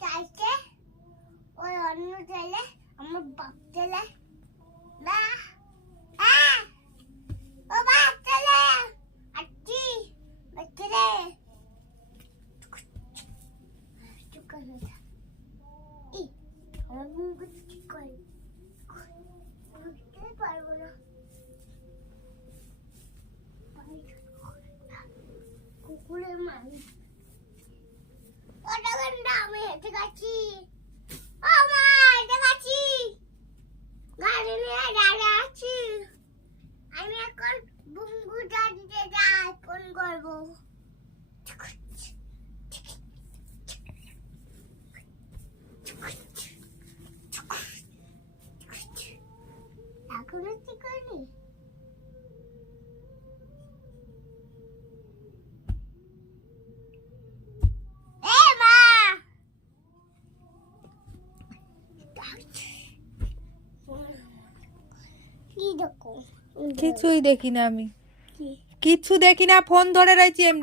চাইছে ওই অন্য চাইলে আমার বাপ চাইলে না ও বাপ চাইলে আচ্ছি বাচ্চারে চুপ করে যা এই আমার মুখ ঠিক করে বুঝতে পারবো না কুকুরের মারি ওটা গন্ডা আমি হেঁটে গেছি ও মা হেঁটে গেছি গাড়ি নিয়ে দাঁড়িয়ে আছি আমি এখন বুম্বু জানতে যাই ফোন করবো এখনো ঠিক করিনি কিছুই দেখি না আমি, কিছু দেখি না, ফোন ধরে রয়েছি এমনি।